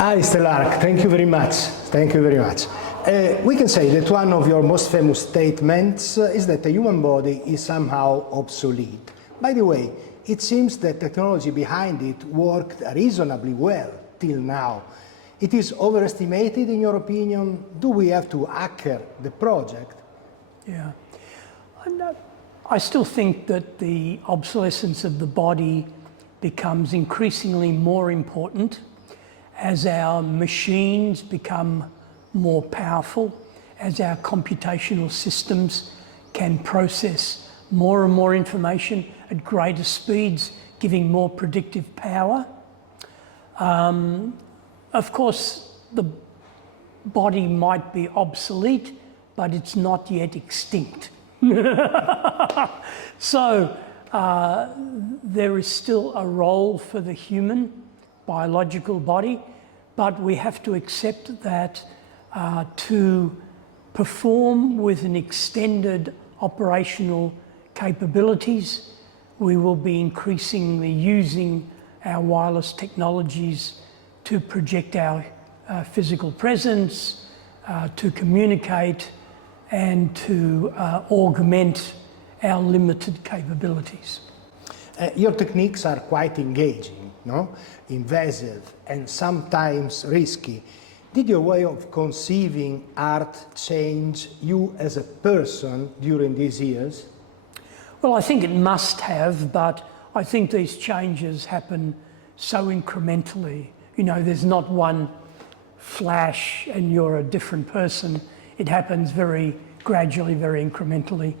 Hi, Stelarc. Thank you very much. Thank you very much. We can say that one of your most famous statements is that the human body is somehow obsolete. By the way, it seems that technology behind it worked reasonably well till now. It is overestimated, in your opinion? Do we have to hacker the project? Yeah. I still think that the obsolescence of the body becomes increasingly more important as our machines become more powerful, as our computational systems can process more and more information at greater speeds, giving more predictive power. Of course, the body might be obsolete, but it's not yet extinct. So there is still a role for the human biological body, but we have to accept that to perform with an extended operational capabilities, we will be increasingly using our wireless technologies to project our physical presence, to communicate, and to augment our limited capabilities. Your techniques are quite engaging, no? Invasive and sometimes risky. Did your way of conceiving art change you as a person during these years? Well, I think it must have, but I think these changes happen so incrementally. You know, there's not one flash and you're a different person. It happens very gradually, very incrementally.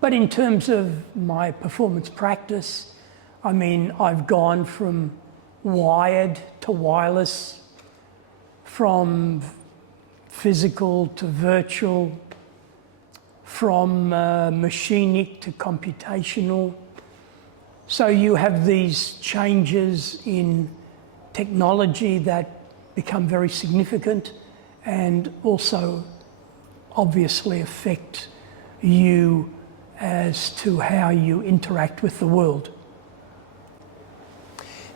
But in terms of my performance practice, I mean, I've gone from wired to wireless, from physical to virtual, from machinic to computational. So you have these changes in technology that become very significant and also obviously affect you as to how you interact with the world.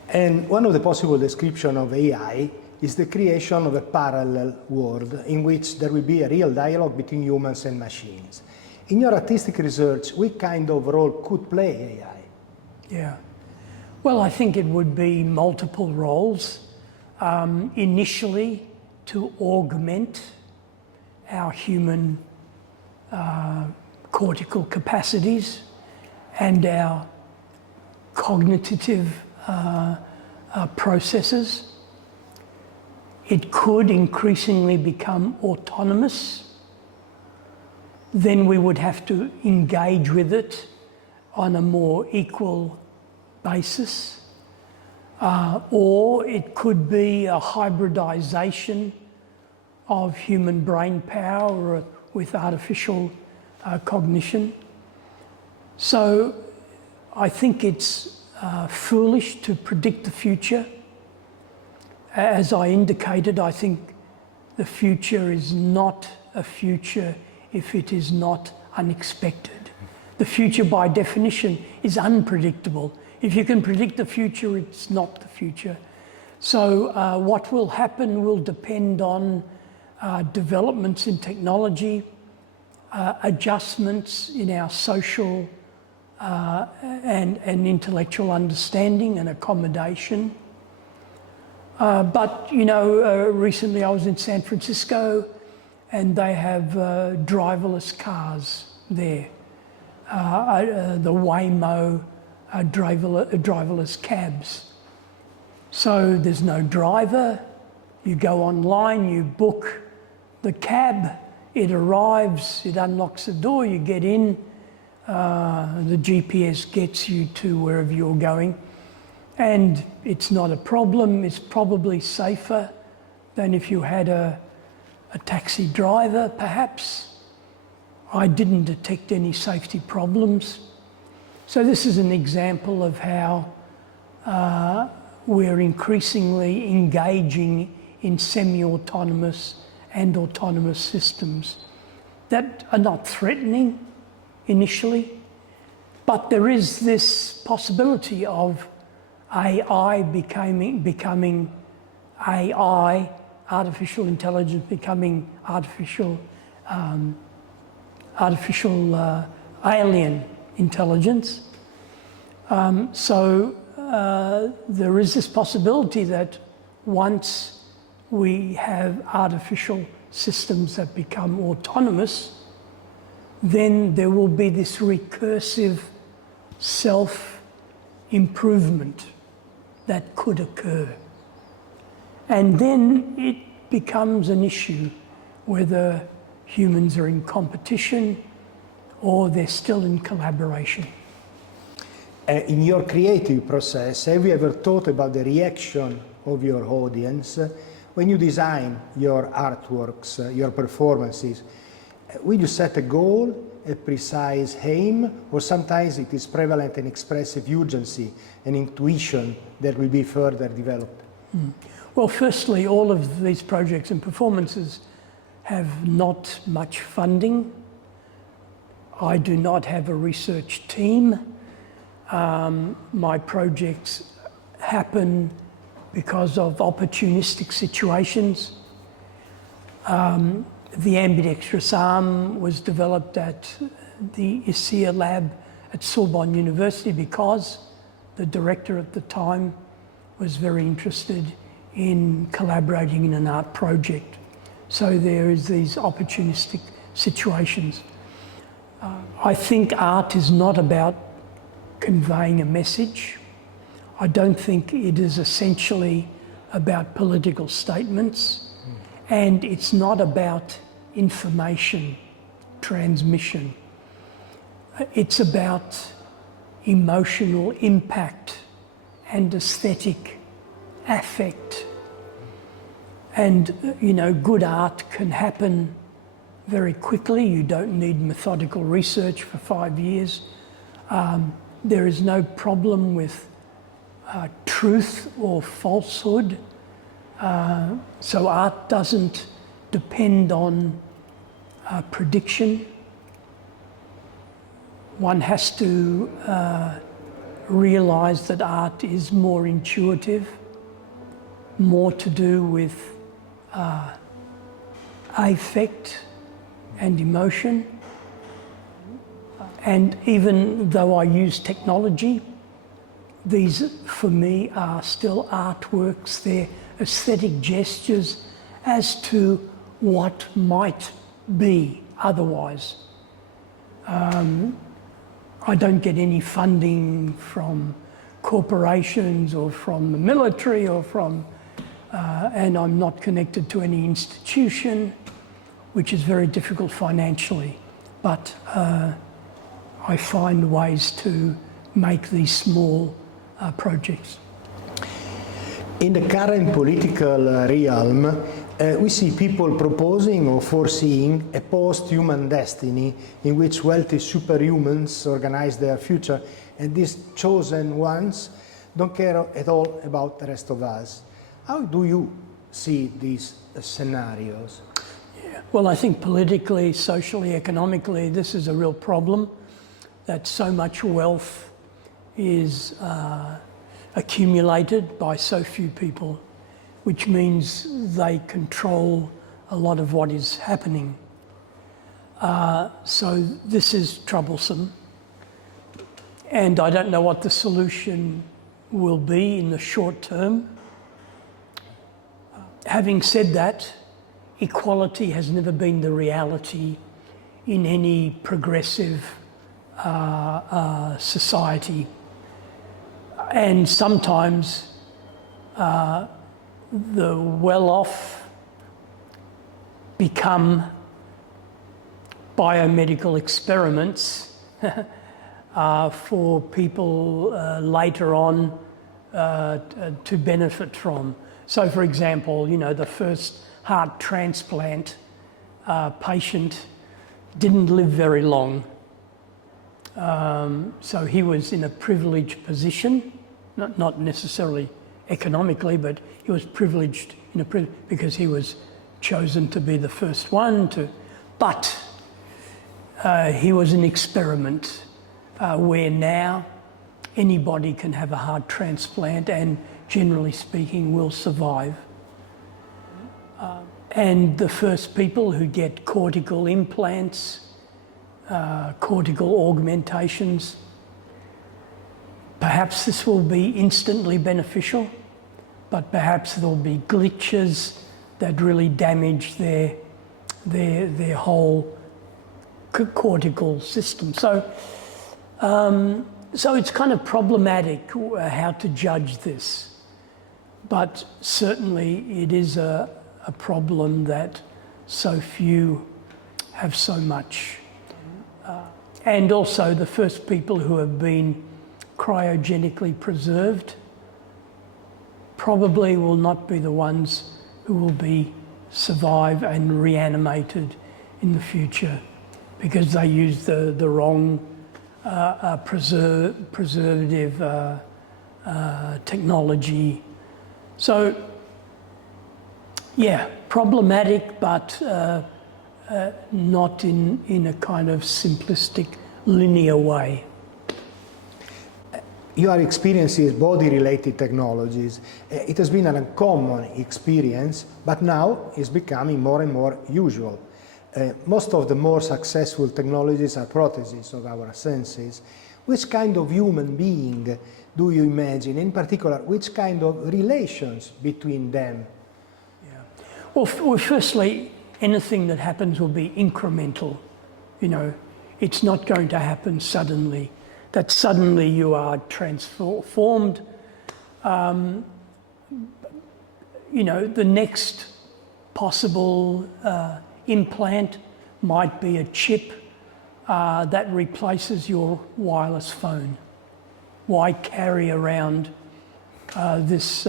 And one of the possible descriptions of AI is the creation of a parallel world in which there will be a real dialogue between humans and machines. In your artistic research, what kind of role could play AI? Yeah. Well, I think it would be multiple roles. Initially, to augment our human cortical capacities and our cognitive processes. It could increasingly become autonomous. Then we would have to engage with it on a more equal basis. Or it could be a hybridization of human brain power with artificial cognition. So I think it's foolish to predict the future. As I indicated, I think the future is not a future if it is not unexpected. The future, by definition, is unpredictable. If you can predict the future, it's not the future. So what will happen will depend on developments in technology, adjustments in our social and intellectual understanding and accommodation. But, you know, recently I was in San Francisco and they have driverless cars there. The Waymo driverless cabs. So there's no driver. You go online, you book the cab, it arrives, it unlocks the door, you get in, the GPS gets you to wherever you're going. And it's not a problem. It's probably safer than if you had a taxi driver, perhaps. I didn't detect any safety problems. So this is an example of how we're increasingly engaging in semi-autonomous and autonomous systems that are not threatening initially, but there is this possibility of AI becoming AI, artificial intelligence becoming artificial alien intelligence. So there is this possibility that once we have artificial systems that become autonomous, then there will be this recursive self-improvement that could occur. And then it becomes an issue whether humans are in competition or they're still in collaboration. In your creative process, have you ever thought about the reaction of your audience when you design your artworks, your performances? Will you set a goal, a precise aim, or sometimes it is prevalent an expressive urgency, an intuition that will be further developed? Well, firstly, all of these projects and performances have not much funding. I do not have a research team. My projects happen because of opportunistic situations. The ambidextrous arm was developed at the ISIA lab at Sorbonne University because the director at the time was very interested in collaborating in an art project. So there is these opportunistic situations. I think art is not about conveying a message. I don't think it is essentially about political statements, and it's not about information transmission. It's about emotional impact and aesthetic affect. And, you know, good art can happen very quickly. You don't need methodical research for 5 years. There is no problem with truth or falsehood. So art doesn't depend on prediction. One has to realize that art is more intuitive, more to do with affect and emotion. And even though I use technology, these for me are still artworks. They're aesthetic gestures as to what might be otherwise. I don't get any funding from corporations or from the military or from, and I'm not connected to any institution, which is very difficult financially. But I find ways to make these small projects. In the current political realm, we see people proposing or foreseeing a post-human destiny in which wealthy superhumans organize their future, and these chosen ones don't care at all about the rest of us. How do you see these scenarios? Yeah. Well, I think politically, socially, economically, this is a real problem, that so much wealth is accumulated by so few people, which means they control a lot of what is happening. So this is troublesome. And I don't know what the solution will be in the short term. Having said that, equality has never been the reality in any progressive society. And sometimes the well-off become biomedical experiments for people later on to benefit from. So, for example, you know, the first heart transplant patient didn't live very long. So he was in a privileged position, not necessarily economically, but he was privileged because he was chosen to be the first one to. But he was an experiment where now anybody can have a heart transplant and, generally speaking, will survive. And the first people who get cortical implants, cortical augmentations, perhaps this will be instantly beneficial, but perhaps there'll be glitches that really damage their whole cortical system. So it's kind of problematic how to judge this, but certainly it is a problem that so few have so much. And also the first people who have been cryogenically preserved probably will not be the ones who will survive and reanimated in the future, because they use the wrong preservative technology. So, yeah, problematic, but not in a kind of simplistic, linear way. Your experience is body-related technologies. It has been an uncommon experience, but now it's becoming more and more usual. Most of the more successful technologies are prostheses of our senses. Which kind of human being do you imagine? In particular, which kind of relations between them? Yeah. Well, firstly, anything that happens will be incremental. You know, it's not going to happen suddenly. That suddenly you are transformed. You know, the next possible implant might be a chip that replaces your wireless phone. Why carry around this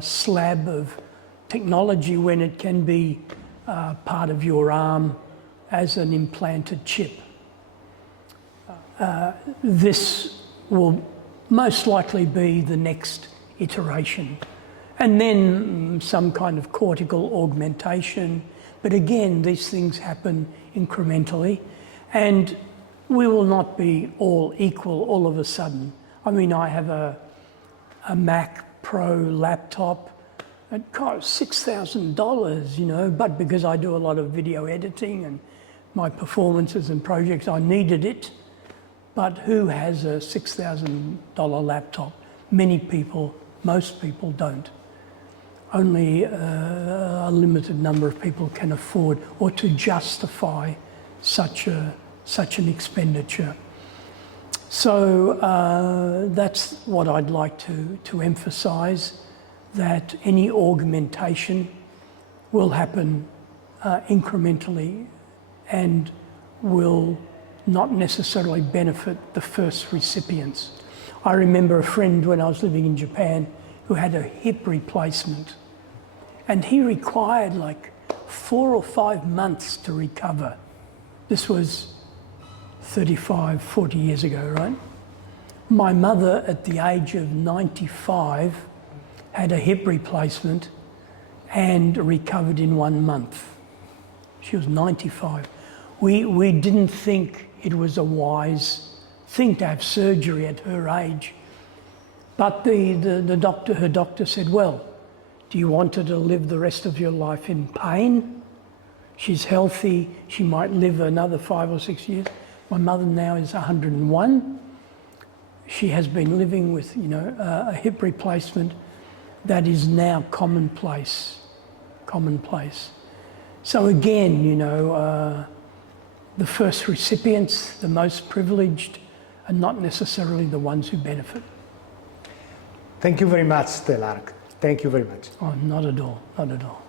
slab of technology when it can be part of your arm as an implanted chip? This will most likely be the next iteration. And then some kind of cortical augmentation. But again, these things happen incrementally, and we will not be all equal all of a sudden. I mean, I have a Mac Pro laptop. It costs $6,000, you know, but because I do a lot of video editing and my performances and projects, I needed it. But who has a $6,000 laptop? Many people, most people don't. Only a limited number of people can afford or to justify such an expenditure. So that's what I'd like to emphasise, that any augmentation will happen incrementally and will not necessarily benefit the first recipients. I remember a friend when I was living in Japan who had a hip replacement, and he required like 4 or 5 months to recover. This was 35, 40 years ago, right? My mother, at the age of 95, had a hip replacement and recovered in 1 month. She was 95. We didn't think it was a wise thing to have surgery at her age. But the doctor, her doctor said, well, do you want her to live the rest of your life in pain? She's healthy, she might live another 5 or 6 years. My mother now is 101. She has been living with, you know, a hip replacement that is now commonplace. So again, you know, the first recipients, the most privileged, are not necessarily the ones who benefit. Thank you very much, Stelarc. Thank you very much. Oh, not at all, not at all.